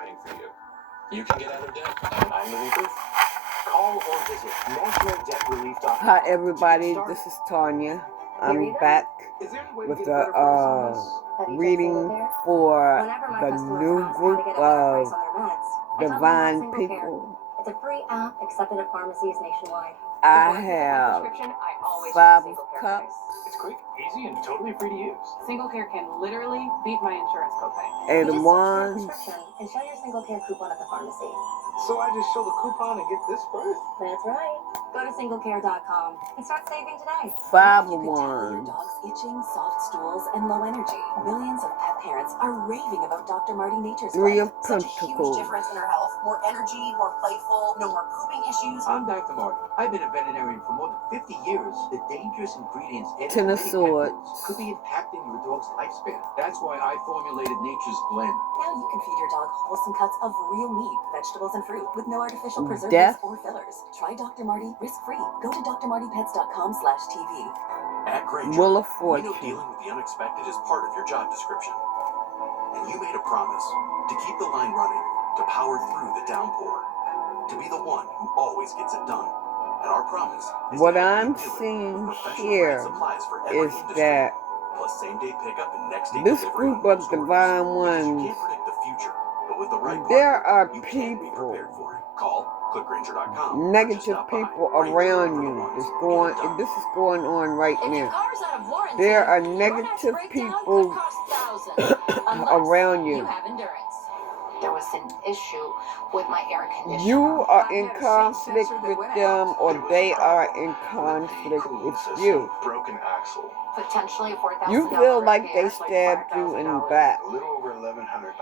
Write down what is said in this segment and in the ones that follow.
fighting for you. You can get out of debt, and I'm living proof. Call or visit nationaldebtrelief.com. Hi everybody, this is Tanya. I'm back with the reading for the new group of divine people. It's a free app accepted at pharmacies nationwide. I have 5 cups. It's quick, easy, and totally free to use. Single Care can literally beat my insurance copay. And You just wands. search for prescription and show your Single Care coupon at the pharmacy. So I just show the coupon and get this first? That's right. Go to singlecare.com and start saving today. 5 You of could tell your wands. dog's itching, soft stools, and low energy. Millions of pet parents are raving about Dr. Marty Nature's 3 Blend. of Such a huge pentacles. difference in her health. More energy, more playful, no more pooping issues. I'm Dr. Marty. I've been a veterinarian for more than 50 years. The dangerous ingredients added 10 to of many pet swords. foods could be impacting your dog's lifespan. That's why I formulated Nature's Blend. Now you can feed your dog wholesome cuts of real meat, vegetables, and fruit with no artificial preservatives Death. or fillers. Try Dr. Marty risk-free. Go to drmartypets.com/TV. At Granger, Wheel of we know Fortune. dealing with the unexpected is part of your job description. And you made a promise to keep the line running, to power through the downpour, to be the one who always gets it done. And our promise is What to help I'm you do it seeing with professional here grade supplies for every is industry, that plus same-day pickup and next-day this delivery group on of most orders. divine Because you ones, can't predict the future, but with the right there partner, are you can be people, prepared for it. Call, click Granger.com, or just negative stop by. people Granger, around for the you. ones It's who going, get it done. this is going on right If your now. car's out of warranty, There are your negative next breakdown people could cost thousands, unless around you you. have endurance. There was an issue with my air conditioner. You are I in had a conflict sensor that with went them, out. or There was they a are problem in with the conflict cooling with system, you. broken axle. Potentially $4,000 You feel like they repairs, stabbed you in the $5,000. back, A little over $1,100.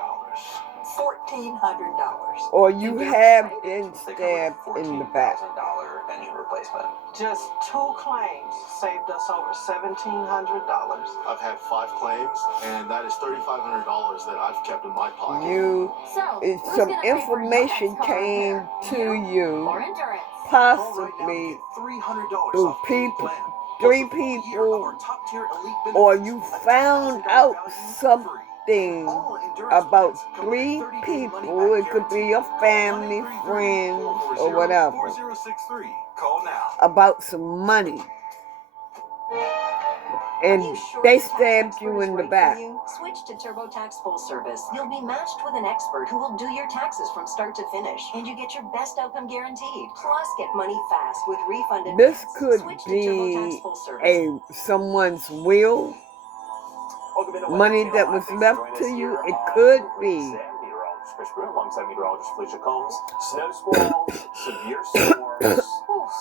$1,400. or you have been They covered stabbed a in the back. $14,000 engine replacement. Just 2 claims saved us over $1,700. I've had 5 claims, and that is $3,500 that I've kept in my pocket. You, So, who's some gonna pay for your information next car came repair? to you, Or endurance? Call right now and possibly get $300 through off any people, plan. 3 Plus a full year of our people, top-tier elite or benefits, you a found $10,000 out value free. something All endurance about plans come with a 3 30-day people. money-back It could be guarantee. your Call family, 1-833-440-4063. friends, or whatever, Call now. about some money, and they stabbed you in the back. Switch to TurboTax Full Service. You'll be matched with an expert who will do your taxes from start to finish, and you get your best outcome guaranteed. Plus, get money fast with refunded. This plans. could Switch to be TurboTax Full Service. someone's will, money that was left to you. It could be. Chris Bruin, alongside meteorologist Felicia Combs. Snow squalls, severe storms,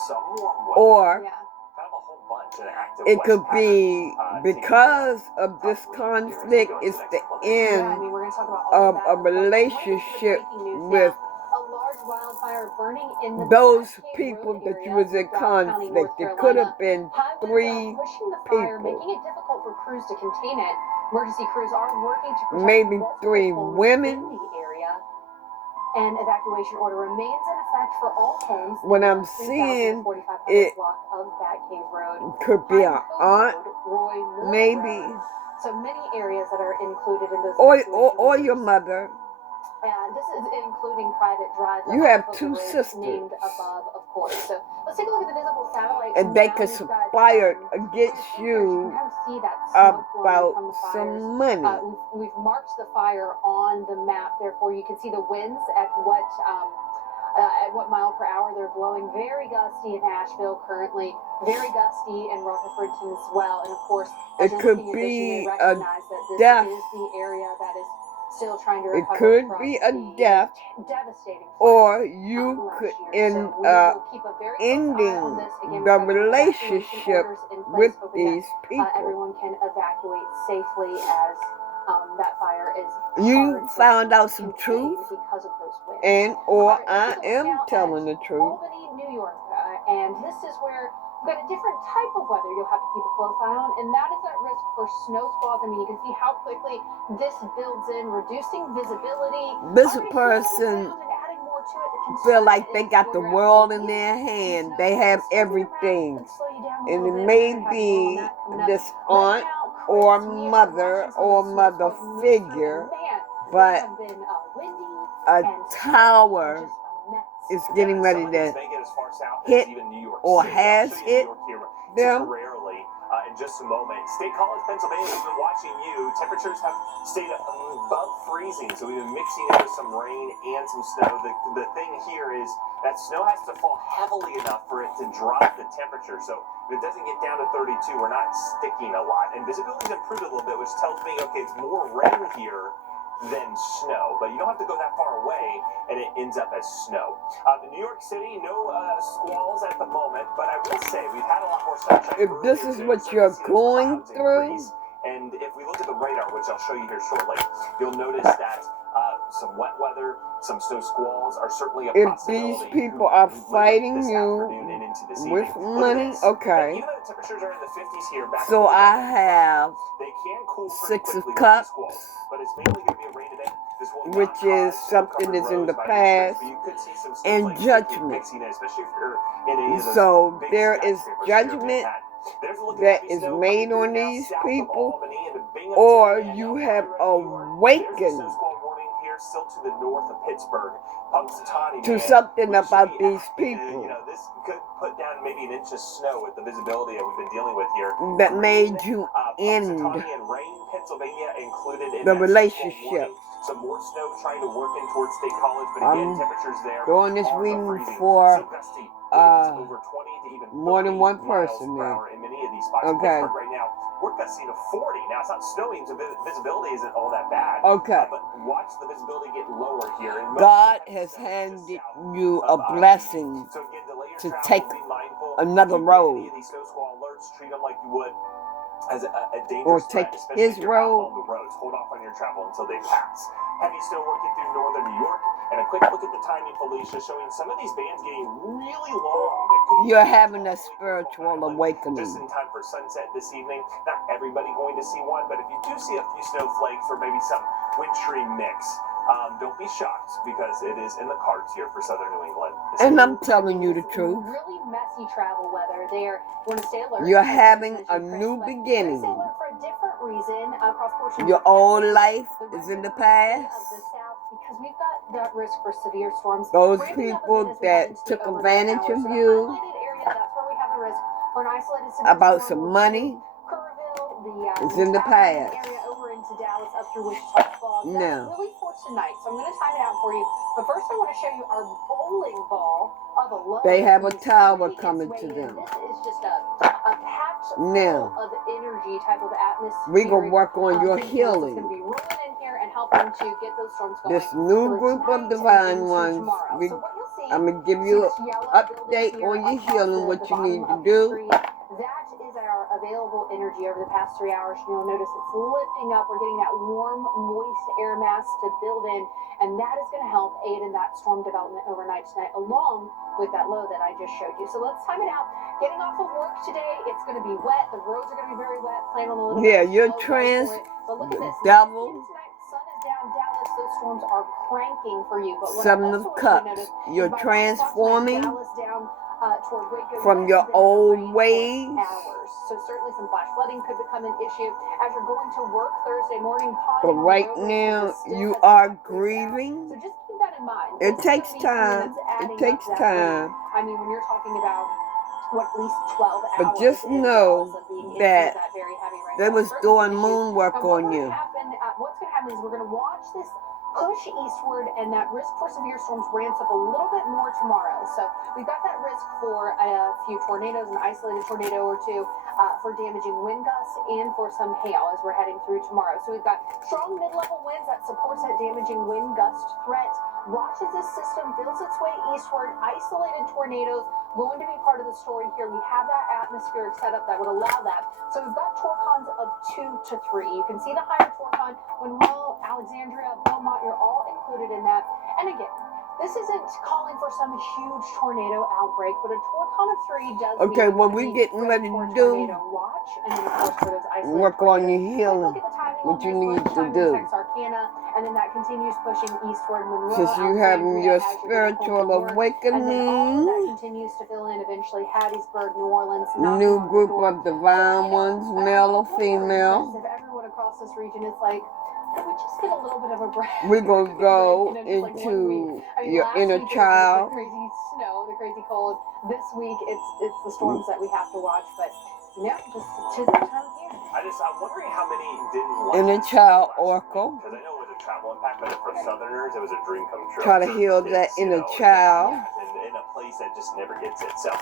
some warm weather. Or Kind of a whole bunch, an active it west could pattern, be taking because of this possibly years to conflict, go into it's the the next couple days. Yeah, I end mean, we're going to talk about all of of a that. Of course, relationship breaking news with now. A large wildfire burning in the those Batcave people Road that you area was in of Broward County, North conflict. It could Carolina. have been Highways are 3 pushing the fire, people, making it difficult for crews to contain it. Emergency crews are working to protect maybe multiple 3 homes women. in the area. An evacuation order remains in effect for all homes What in I'm the 3,000 seeing, to 4,500 it block of Batcave Road. could be an Pine Cove aunt, Road, Roy Moore maybe, Road. So many areas that are included in those or evacuation your orders. mother. And this is including private drives You have off of 2 the roads sisters, named above, of course. So let's take a look at the visible satellite. and they Now could we've got, conspire from against the sensors, you can kind of see that smoke blowing about from the fires. some money. We've marked the fire on the map, therefore you can see the winds at what mile per hour they're blowing. Very gusty in Asheville currently, very gusty in Rutherfordton as well. And of course, as It you're could looking at this, you may be a recognize that this death. is the area that is still trying to It recover could from be a the death, devastating or flooding you last could year. end So we up will keep a very close eye on ending this. Again, the we've got evacuation relationship orders in place, with hoping these that people. everyone can evacuate safely as that fire is You hard found to out some contain truth, because of those winds. and or All right, I let's take a look am now telling at the truth. Albany, New York, and this is where we've got a different type of weather you'll have to keep a close eye on, and that is at risk for snow squalls. I mean, you can see how quickly this builds in, reducing visibility. This Already person slowing down and adding more to it. The feel concern like they is got the we're world gonna in have their some hand. snow They have squalls sticking around everything. and slow you down a And little it bit. may We're gonna have more on be that coming up. this Right aunt now, or Chris, we are mother watching some or of the snow mother squalls move through, figure, and man, they but have been windy, a and tower just a mess. is getting ready Some of these to may get as far south as hit even New York or City. has I'll show you hit New York here them. temporarily in just a moment. State College, Pennsylvania, we've been watching you. Temperatures have stayed above freezing, so we've been mixing it with some rain and some snow. The thing here is that snow has to fall heavily enough for it to drop the temperature. So if it doesn't get down to 32, we're not sticking a lot. And visibility's improved a little bit, which tells me, okay, it's more rain here than snow, but you don't have to go that far away and it ends up as snow. In New York City, no squalls at the moment, but I will say we've had a lot more sunshine. If this is what you're going through, and if we look at the radar, which I'll show you here shortly, you'll notice that some wet weather, some snow squalls are certainly a if possibility. these people are fighting this you afternoon and into this with evening. Look at money, this. okay. Even though the temperatures are in the 50s here, back So in the I day, have they can cool pretty 6 of quickly with these cups, squalls, but it's mainly going to be a rain event. This will not which is cause something covered that's in roads the by any stretch, past, but you could see some and snowflakes judgment. mixing in, especially if you're in any of those So big there is skyscrapers here in judgment Manhattan. There's a look at that heavy is snow made coming on through now these south of people, Albany into Binghamton or and you Elmira, have New York. There's a snow awakened squall warning here still to the north of Pittsburgh. Punxsutawney, to man, something we about should be these at, people you know, this could put down maybe an inch of snow with the visibility that we've been dealing with here. that made you end Punxsutawney and Rain, Pennsylvania included in the that snow squall relationship. warning. Some more snow trying to work in towards State College, but again, I'm temperatures there doing this are reading freezing. for So gusty winds over 20 to even more than 30 one miles person per now. hour in many of these spots. Okay. Pittsburgh right now, we're gusting to 40. Now, it's not snowing, so visibility isn't all that bad. Okay. But watch the visibility get lower here. And God has handed you a blessing so again, delay your to travel, take be mindful. another If you get road, any of these snow squall alerts, treat them like you would as a or dangerous take threat, especially his if you're out road. on the roads. Hold off on your travel until they pass. Heavy snow working through northern New York, and a quick look at the timing, Felicia, showing some of these bands getting really long. That could You're having a spiritual awakening. just in time for sunset this evening. Not everybody going to see one, but if you do see a few snowflakes or maybe some wintry mix, don't be shocked because it is in the cards here for southern New England. And I'm telling you the truth. Really messy travel weather there. You want to stay alert. You're having a new beginning. Stay alert for a different reason across portions Your of old Texas, life the is in the rest past. of the South, because we've got that risk for severe storms. Those Ramping up a people bit as we head that into the took overnight advantage hours. of So the you highlighted area, that's where we have the risk for an isolated about storm some or money two. Kerrville, the is in the Alabama past. area over into Dallas up through Wichita Falls. No. That's really for tonight. So I'm going to time it out for you. But first I want to show you our bowling ball of a low. They have a It's tower really coming its to way in. them. This is just a packed full Now, of energy type of atmosphere. we're going to work on your It's healing. going to be rolling in here and helping to get those storms going. This new group of divine ones, So what you'll see, I'm going to give you see this yellow an building update here on your across healing, the what you bottom need to of the do. screen. That is our available energy over the past 3 hours. You'll notice it's lifting up. We're getting that warm, moist air mass to build in, and that is going to help aid in that storm development overnight tonight, along with that low that I just showed you. So let's time it out. Getting off of work today, it's going to be wet. The roads are going to be very wet. Plan on a little Yeah, bit of you're snow, trans, go for it. But look at this. devil, Tonight, sun is down. Dallas, those storms are cranking for you. But what Seven I of also want you to Cups. notice You're is by 9 o'clock tonight, transforming Dallas down toward Waco, from your has been in the old rain ways. for hours. So certainly some flash flooding could become an issue as you're going to work Thursday morning. But right now, you are grieving. So just keep that in mind. It takes time. It takes time. I mean, when you're talking about what, at least 12 hours. But just know that they was doing moon work on you. What's going to happen is we're going to watch this push eastward, and that risk for severe storms ramps up a little bit more tomorrow. So we've got that risk for a few tornadoes, an isolated tornado or two, for damaging wind gusts and for some hail as we're heading through tomorrow. So we've got strong mid-level winds that supports that damaging wind gust threat. Watch as this system builds its way eastward. Isolated tornadoes going to be part of the story here. We have that atmospheric setup that would allow that. So we've got torcons of 2 to 3. You can see the higher torcon, Monroe, Alexandria, Beaumont, you're all included in that. And again, this isn't calling for some huge tornado outbreak, but a torcon of 3 does Okay, mean what we're getting ready to do, watch, and then of course for those isolated work on tornadoes. your healing, Look at the timing what on you this. need to Lunchtime in do. Texarkana, and then that continues pushing eastward. Monroe, Since you having Alexandria, your as you're getting home spiritual from work. And then all of awakening, that continues to fill in eventually Hattiesburg, New Orleans, knocking new on the group door. of divine ones, male or female. If everyone across this region is like, and we just get a little bit of a break. We're going to go just like 1 week. into I mean, your last inner week it was child. the crazy snow, the crazy cold. This week it's the storms that we have to watch, but just tis the time of year. I'm wondering how many didn't like Inner this child last week, oracle. because I know it was a travel impact, but for Southerners, it was a dream come true. Try to For heal kids, that inner you know, child. yeah, in a place that just never gets it. So,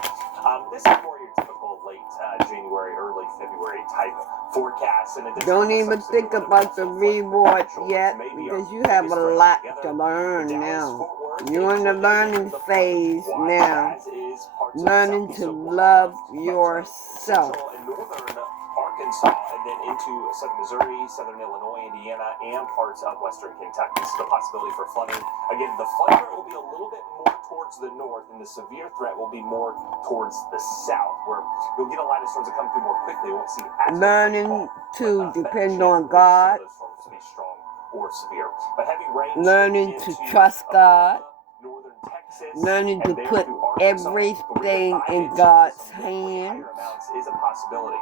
this is more your typical late January, early February type forecast. And it does Don't have even some think severe about the weather, reward potential, yet, maybe because our you have a biggest lot threat to together. learn Dallas, now. Fort Worth, You're in the Davis, learning the phase watch, now. as is parts of Learning southeast to Oklahoma, love much of yourself. central and northern Arkansas, and then into southern Missouri, southern Illinois, Indiana, and parts of western Kentucky. So the possibility for flooding. Again, the flood threat will be a little bit more towards the north, and the severe threat will be more towards the south, where you'll get a lot of storms that come through more quickly. You won't see as Learning to depend on God. those storms to be strong or severe. But heavy rain Learning to trust God. northern Texas, Learning to and there put through Arkansas, 3 to 5 everything in inches, God's some way hands. higher amounts is a possibility.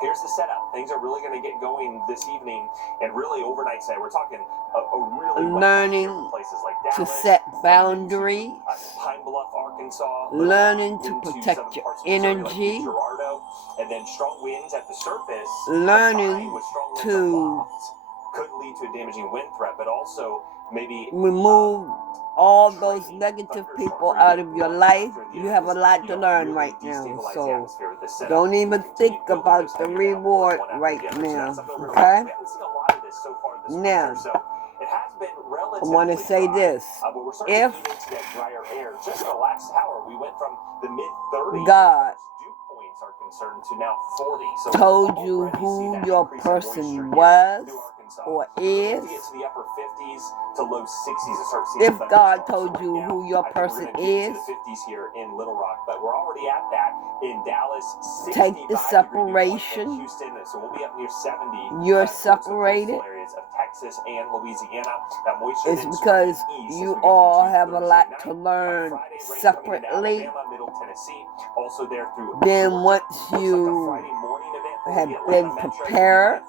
Here's the setup. Things are really going to get going this evening and really overnight tonight. We're talking a really Learning places like to Dallas, set boundaries. Pine Bluff, Arkansas, Learning to into protect southern your parts of Missouri, energy. like Gerardo, and then strong winds at the surface. Learning combined with strong winds to aloft could lead to a damaging wind threat, but also maybe remove all those negative people out of your life. You have a lot to learn right now, so don't even think about the reward right now, okay? Now, I want to say this. If God told you who your person was or is, if God told you who your person is, take the separation. You're separated. It's because you all have a lot to learn separately. Then once you have been prepared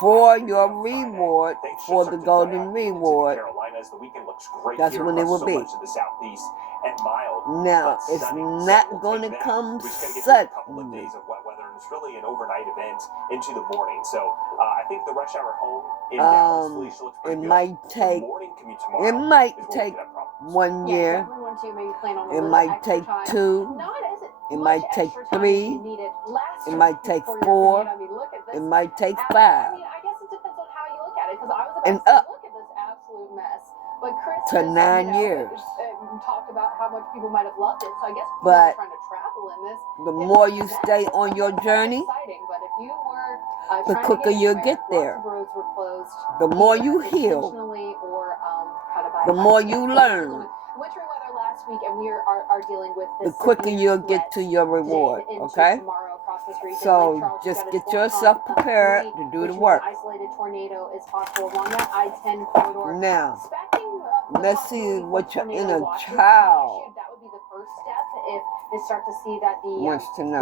for your reward, for the golden reward, that's when it will be. Now, it's not going to come suddenly. It's really an overnight event into the morning. So I think the rush hour home in Dallas, Felicia, looks pretty good. It might take 1 year. It might take 2. It might take 3. It might take 4. It might take 5. I guess it depends on how you look at it, because I was about and to up look at this absolute mess. But Chris to 9 years. Talked about how much people might have loved it. So I guess people But are trying to travel in this. the more you stay on your journey, Exciting, but if you were, the quicker you'll get there. Lots of roads were closed, The more you heal, or the more you learn, wintry weather last week, and we are dealing with the this quicker you'll get to your reward, okay? So just get yourself prepared to do the work. Isolated tornado is possible along that I-10 corridor. Now, let's see what your inner child That would be the first step if they start to see that the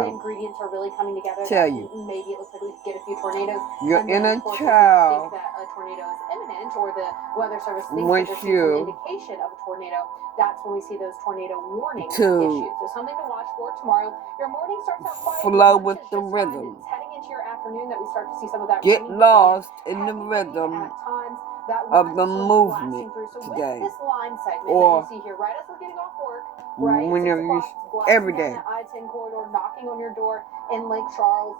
ingredients are really coming together. Tell you. Maybe it looks like we could get a few tornadoes. Your inner child, think that a tornado is imminent, or the weather service thinks wants that there's you some indication of a tornado. That's when we see those tornado warning to issues. So something to watch for tomorrow. Your morning starts out quiet. flow with the rhythm. It's heading into your afternoon that we start to see some of that. Get lost in the rhythm of the movement today, or whenever you, every day. I-10 corridor knocking on your door in Lake Charles.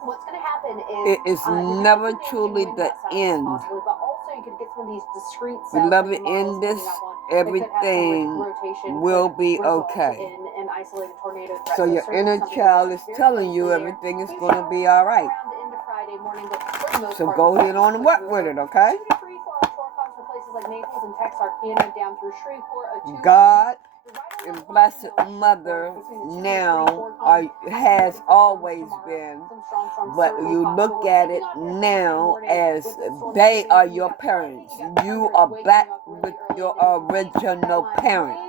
What's going to happen is it is never truly the end. But also you could get some of these discrete Beloved, in this, everything will be okay. So your inner child is telling you everything is going to be all right. So go ahead on and work with it, okay? God and Blessed Mother now has always been, but you look at it now as they are your parents. You are back with your original parents.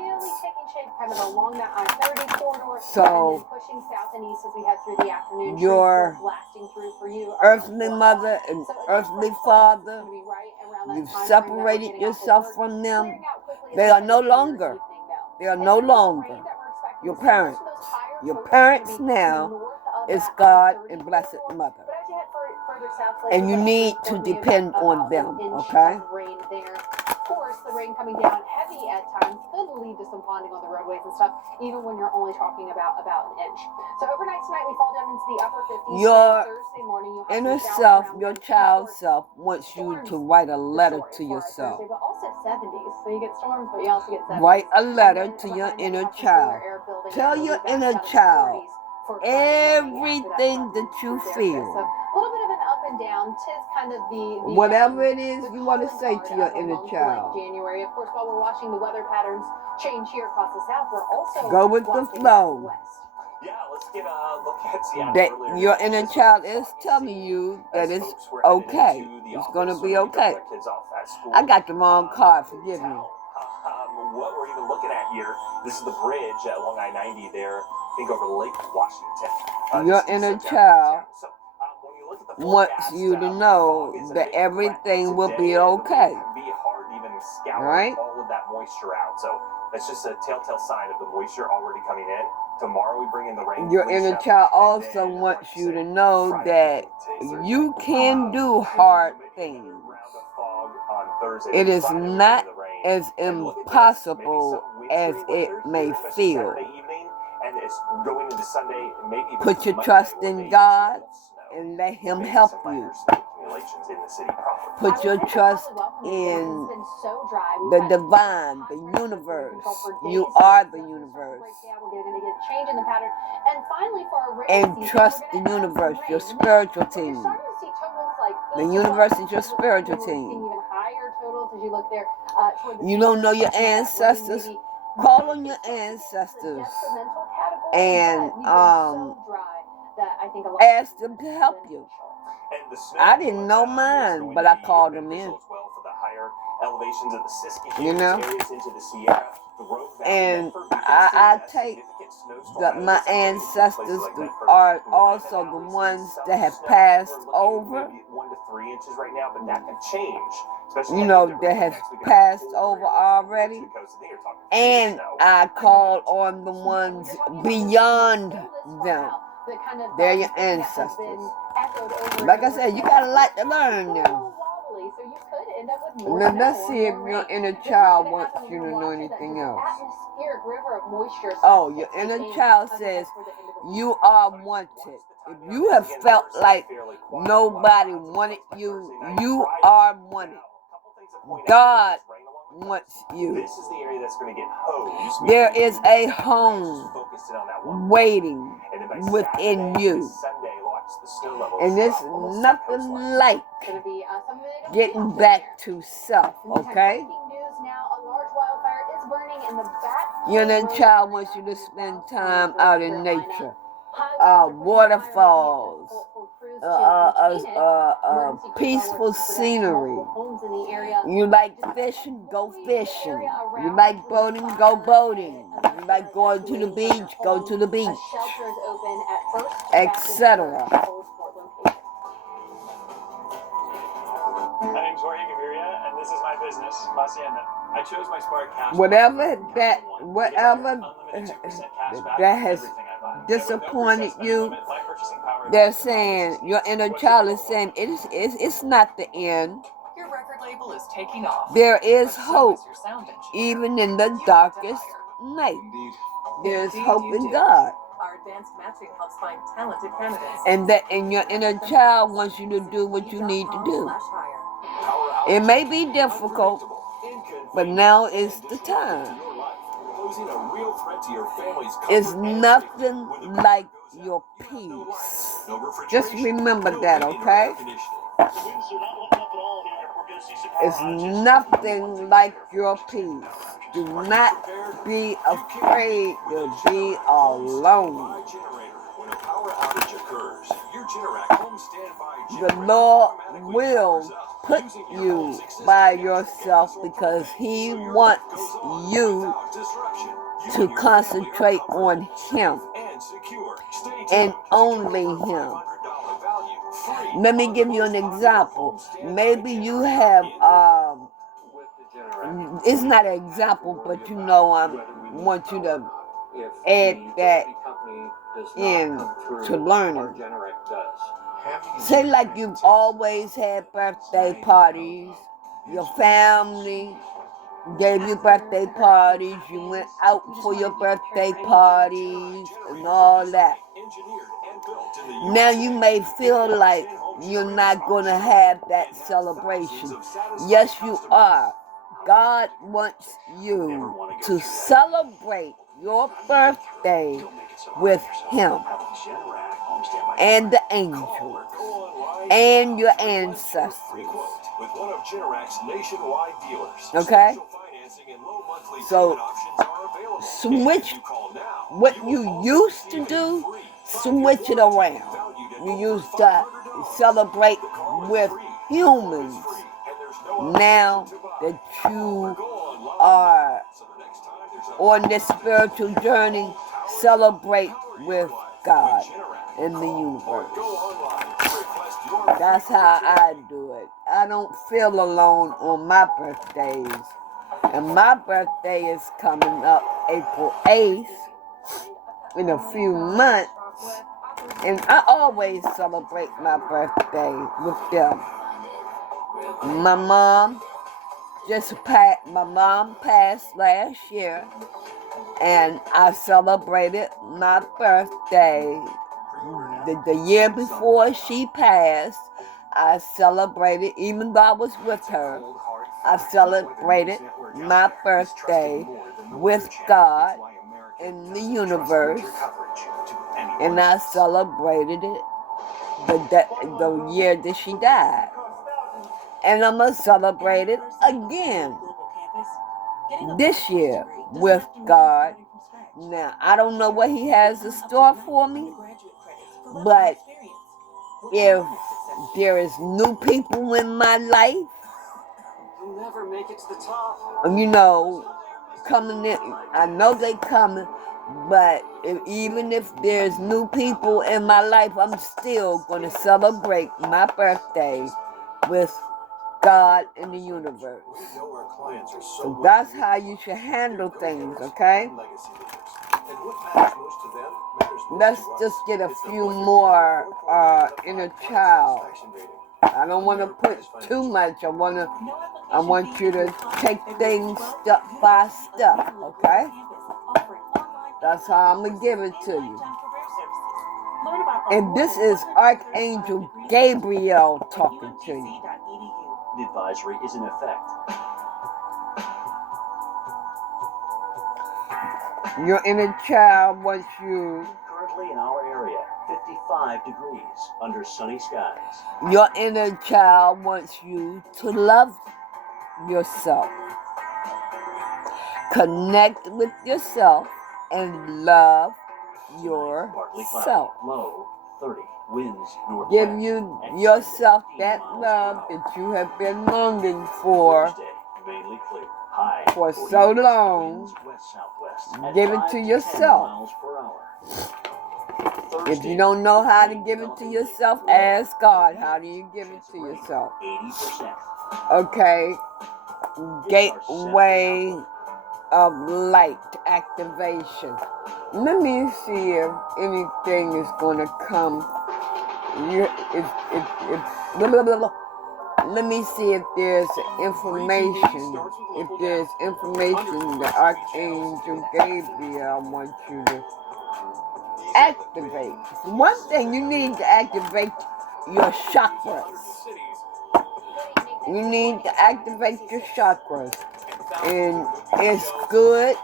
kind of along that I-30 corridor, So, and then pushing south and east as we head through the afternoon. your blasting through for you earthly mother and earthly father, you've separated yourself from them. They are no longer. They are no longer your parents. Your parents now is God and Blessed Mother. And you need to depend on them, okay? Of course, the rain coming down heavy at times could lead to some ponding on the roadways and stuff, even when you're only talking about an inch. So overnight tonight, we fall down into the upper 50s. Your Thursday morning, you'll have inner some self, around your 50 child for self, wants you to write a letter to yourself. Thursday, but also 70s. So you get storms, but you also get 70s. Write a letter to your inner child. Tell your inner child everything that you feel. So a little bit of an up and down. Tis kind of the whatever it is you want to say to your inner child. January. Of course, while we're watching the weather patterns change here across the south, we're also go with the flow. Yeah, let's get a look at Seattle. That your inner child is telling you that it's okay. It's going to be okay. I got the wrong card. Forgive me. What we're even looking at here, this is the bridge along I-90 there, I think over Lake Washington. Your inner child wants you to know that everything will be okay. Right? All of that moisture out. So that's just a telltale sign of the moisture already coming in. Tomorrow we bring in the rain. Your inner child also wants you to know that you can do hard things. It is not as impossible as it may feel. Put your trust in God and let Him help you. Put your trust in the divine, the universe. You are the universe. And trust the universe, your spiritual team. The universe is your spiritual team. You don't know your ancestors? Call on your ancestors and ask them to help you. I didn't know mine, but I called them in. You know? And I take that my ancestors are also the ones that have passed over. You know, that have passed over already. And I call on the ones beyond them. They're your ancestors. Like I said, you got a lot to learn now. Now let's see if your inner child wants you to know anything else. Oh, your inner child says you are wanted. If you have felt like nobody wanted you, you are wanted. God wants you. There is a home waiting within you. And it's nothing like getting back to self, okay? Your inner child wants you to spend time out in nature. Waterfalls, peaceful scenery. You like fishing, go fishing. You like boating, go boating. You like going to the beach, go to the beach, etc. My name's Jorge Gaviria, and this is my business, Hacienda. I chose my Spark Cash. Whatever that has disappointed you, they're saying, your inner child is saying, it's not the end. Your record label is taking off. There is hope, even in the darkest night. There's hope in God. Our advanced matching helps find talented And candidates. your inner child wants you to do what you need to do. It may be difficult, but now is the time. It's nothing like your peace. Just remember that, okay? It's nothing like your peace. Do not be afraid to be alone. The Lord will put you by yourself because He wants you to concentrate on Him and only Him. Let me give you an example. Maybe you have, it's not an example, but you know, I want you to add that in to learning. Say like you've always had birthday parties, your family gave you birthday parties, you went out for your birthday parties and all that. Now you may feel like you're not going to have that celebration. Yes, you are. God wants you to celebrate your birthday with Him and the angels and your ancestors. Okay? So, switch what you used to do, switch it around. You used to celebrate with humans. Now that you are on this spiritual journey, celebrate with God in the universe. That's how I do it. I don't feel alone on my birthdays. And my birthday is coming up April 8th in a few months. And I always celebrate my birthday with them. My mom passed last year, and I celebrated my birthday. The year before she passed, I celebrated, even though I was with her, I celebrated my birthday with God in the universe, and I celebrated it the year that she died. And I'm going to celebrate it again this year with God. Now, I don't know what He has in store for me, but if there is new people in my life, you know, coming in, I know they coming, but even if there's new people in my life, I'm still going to celebrate my birthday with God in the universe. So that's how you should handle things, okay? Let's just get a few more inner child. I don't want to put too much. I want you to take things step by step, okay? That's how I'm going to give it to you. And this is Archangel Gabriel talking to you. The advisory is in effect. Your inner child wants you. Currently in our area, 55 degrees under sunny skies. Your inner child wants you to love yourself. Connect with yourself and love yourself. Low 30 winds northwest. Give yourself that love that you have been longing for so long. Give it to yourself. If you don't know how to give it to yourself, ask God, how do you give it to yourself? Okay. Gateway of light activation. Let me see if anything is going to come. Let me see if there's information. If there's information that Archangel Gabriel wants you to activate. One thing, you need to activate your chakras. You need to activate your chakras. And it's good.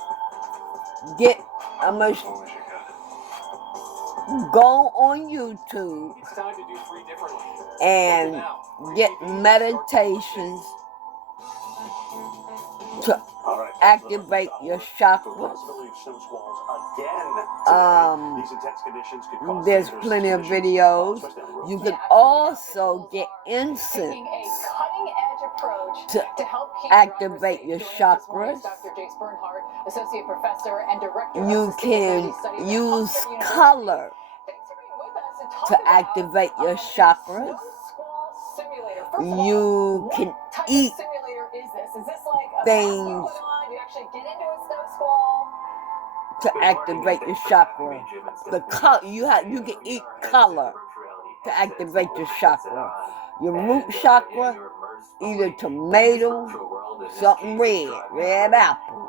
Go on YouTube and get meditations to activate your chakras. There's plenty of videos. You can also get incense to help keep activate your drivers safe. chakras. Dr. Jace Bernhardt, Associate Professor and Director of You can Sustainability Studies at use Hofstra University. color Thanks for being with us to talk to about, activate your Snow chakras. Squall Simulator. First of You all, can what type eat of simulator is this? Is this like a mask you things put on? Do you actually get into a snow squall? to activate your chakra. The color you can eat color to activate your chakra. Your root chakra, either tomato, something red apple,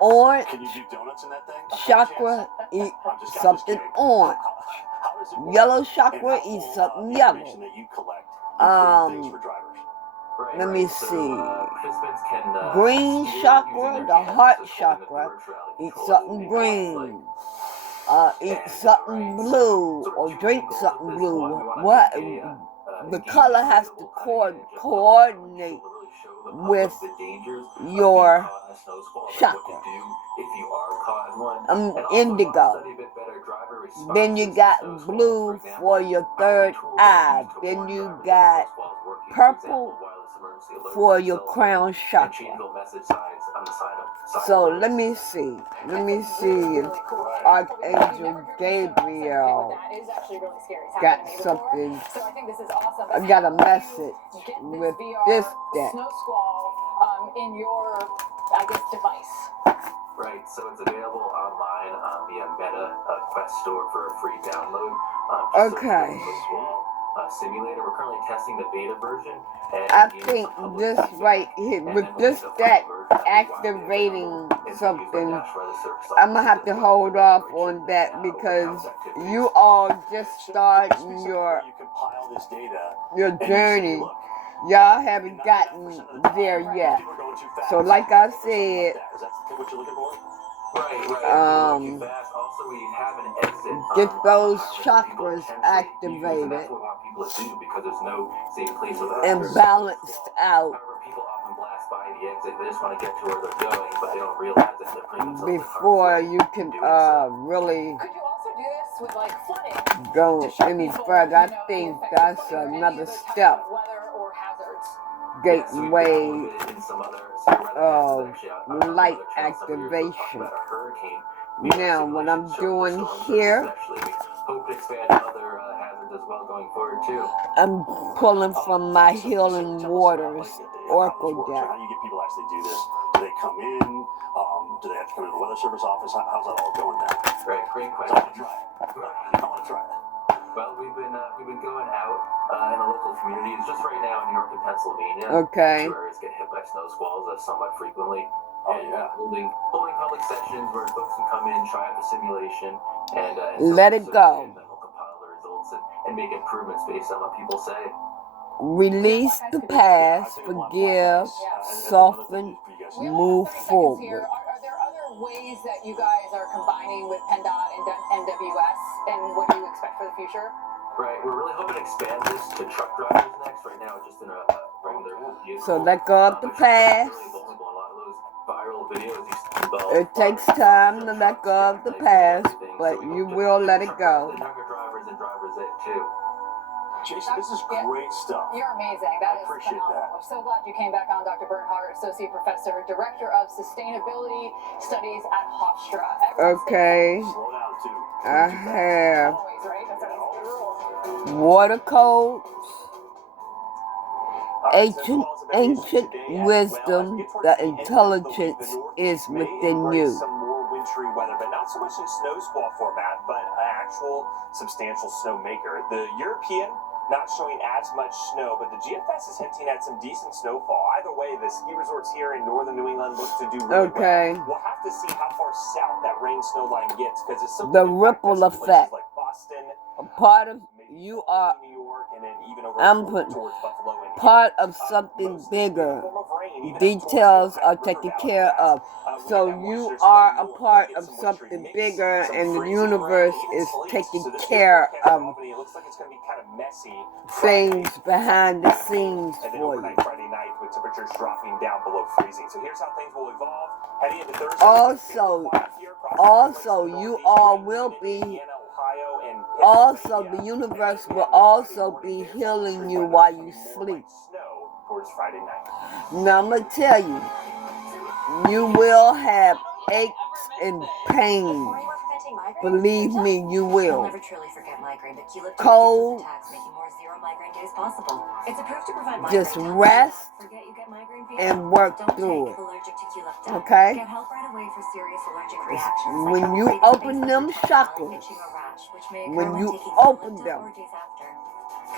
orange Can you do donuts in that thing? chakra, eat something orange. Yellow chakra, eat something yellow. Let me see. Green chakra, the heart chakra, eat something green. Eat something blue or drink something blue. What the color has to coordinate with your chakra. Indigo. Then you got blue for your third eye. Then you got purple for your crown chakra. So let me see. Archangel Gabriel got something. I got a message with this deck. Snow Squall in your, device. Right, so it's available online via Meta Quest Store for a free download. Okay. Simulator. We're currently testing the beta version. I think this right here, with this deck activating something, I'm going to have to hold off on that because you all just starting your journey. Y'all haven't gotten there yet. So like I said, get those chakras activated and balanced out before you can really go any further. I think that's another step. Gateway of light activation. Now, what I'm doing here, I'm pulling from my Healing Waters Oracle deck. How do you get people to actually do this? Do they come in? Do they have to come to the Weather Service office? How's that all going now? Right, great question. I want to try it. Well, we've been going out in the local communities. Just right now in New York and Pennsylvania, okay, two areas get hit by snow squalls somewhat frequently. And holding public sessions where folks can come in, try out the simulation, and let it go. And they'll compile the results and make improvements based on what people say. Release the past, forgive, soften, move forward. Are there other ways that you guys are combining with PennDOT and NWS, and what do you expect for the future? Right, we're really hoping to expand this to truck drivers next. Right now, just in a regular vehicle. So let go of the past. It takes time to let go of the past, but you will let it go. Jason, this is great stuff. You're amazing. That is phenomenal. I'm so glad you came back on, Dr. Bernhardt, Associate Professor, Director of Sustainability Studies at Hofstra. Okay. Slow down, too. I have Always, right? That's water codes, ancient wisdom, the intelligence is within you. Some more wintry weather, but not so much in snow squall format, but an actual substantial snow maker. The European not showing as much snow, but the GFS is hinting at some decent snowfall. Either way, the ski resorts here in northern New England look to do really well. We'll have to see how far south that rain snow line gets, because it's so the ripple effect. Like Boston, a part of you are. New York, and then even over I'm putting towards Buffalo and part of something bigger. Details are taken care of. So you are a part of something bigger, and the universe is taking care of things behind the scenes for you. Friday night with temperatures dropping down below freezing. So here's how things will evolve heading into Thursday. Also, you all will be also, the universe will also be healing you while you sleep. Snow towards Friday night. Now, I'm going to tell you, you will have aches and pain. Believe me, you You'll will. never truly forget migraine, but keep Cold. attacks, making more zero migraine days possible. It's approved to prevent migraine. Just rest Forget you get migraine fever. and work Don't through take it. allergic to Qulipta. Okay? Get help right away for serious allergic reactions. like When trouble you breathing, open face them up to tongue swelling, chakras, itching or rash, which may occur when you taking open Qulipta them, or days after.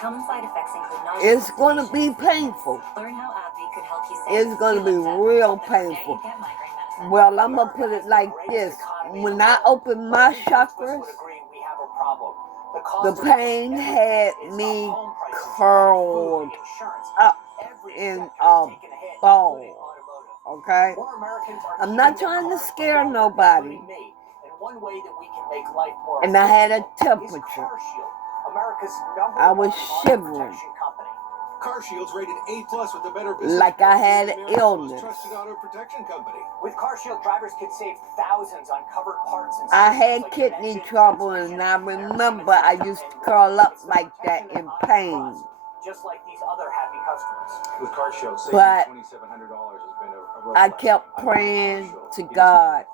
Common side effects include nausea, it's going to be constipation, painful. Learn how AbbVie could help you save It's going to be Qulipta. real But forget painful. you get migraine medicine. Well, I'm going to put it like this. When I opened my chakras, the pain had me curled up in a ball. Okay? I'm not trying to scare nobody. And I had a temperature. I was shivering. CarShield's rated A+ with the Better Business Like I had Bureau's most illness. trusted auto protection company. With CarShield, drivers could save thousands on covered parts and I systems had like kidney engine, trouble, transmission, and I entertainment remember I systems, used to and curl up it's the like that protection in that I pain. trust, just like these other happy customers. With CarShield, saving But $2,700 has been a real I blessing. kept praying to God.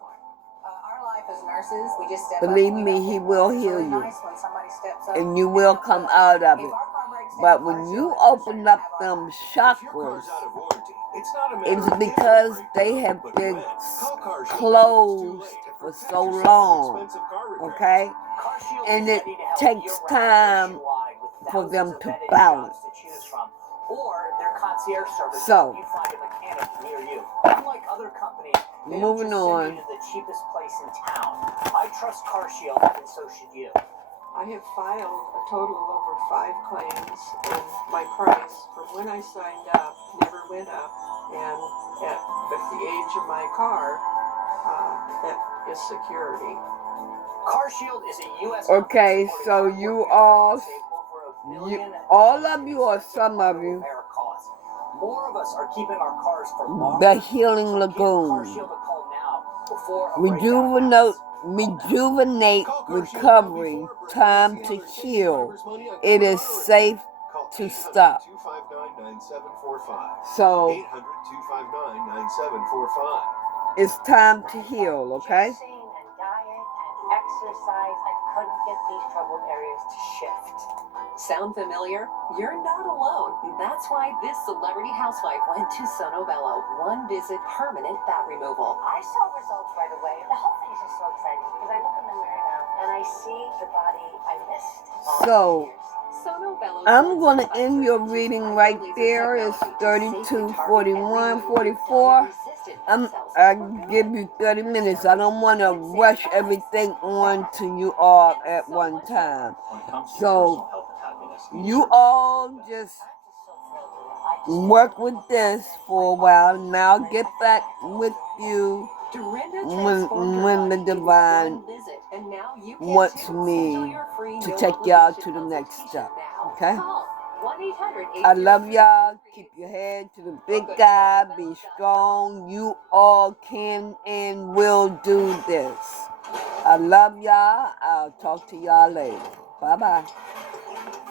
Our life as nurses, we just step Believe up, me, He will heal really you. nice when somebody steps up And you will helps come us. out of If it. our car breaks down, But when CarShield you is open concerned up to have our them If your chakras, car's out of warranty, it's not a matter it's of if because it breaks they down, have but been when. Call CarShield closed before it's too late and for protect so yourself from long. expensive car repairs. Okay? CarShield And is it ready to help takes year-round time nationwide with for them thousands to of vetted balance. shops to choose from, or their concierge service to So, help you find a mechanic near you. Unlike other companies, they don't moving just send on. you to the cheapest place in town. I trust CarShield, and so should you. I have filed a total of over 5 claims, and my price from when I signed up never went up. And at the age of my car, that is security. CarShield is a U.S. Okay, so you all, all of you or some of you, More of us are keeping our cars for longer. the Healing So give Lagoon. CarShield a call now before a breakdown Rejuvenate recovery, time to heal. It is safe to stop. So, 800-259-9745. it's time to heal, okay? Juicing and diet and exercise, I couldn't get these troubled areas to shift. Sound familiar? You're not alone. That's why this celebrity housewife went to Sono Bello. One visit, permanent fat removal. I saw results right away. The whole thing is just so exciting because I look in the mirror now and I see the body I missed. So, Sono Bello. I'm going to end your reading right there. It's 32:41:44. I give you 30 minutes. I don't want to rush everything on to you all at one time. So, you all just work with this for a while. Now get back with you when the divine wants me to take y'all to the next step. Okay? I love y'all. Keep your head to the big guy. Be strong. You all can and will do this. I love y'all. I'll talk to y'all later. Bye-bye.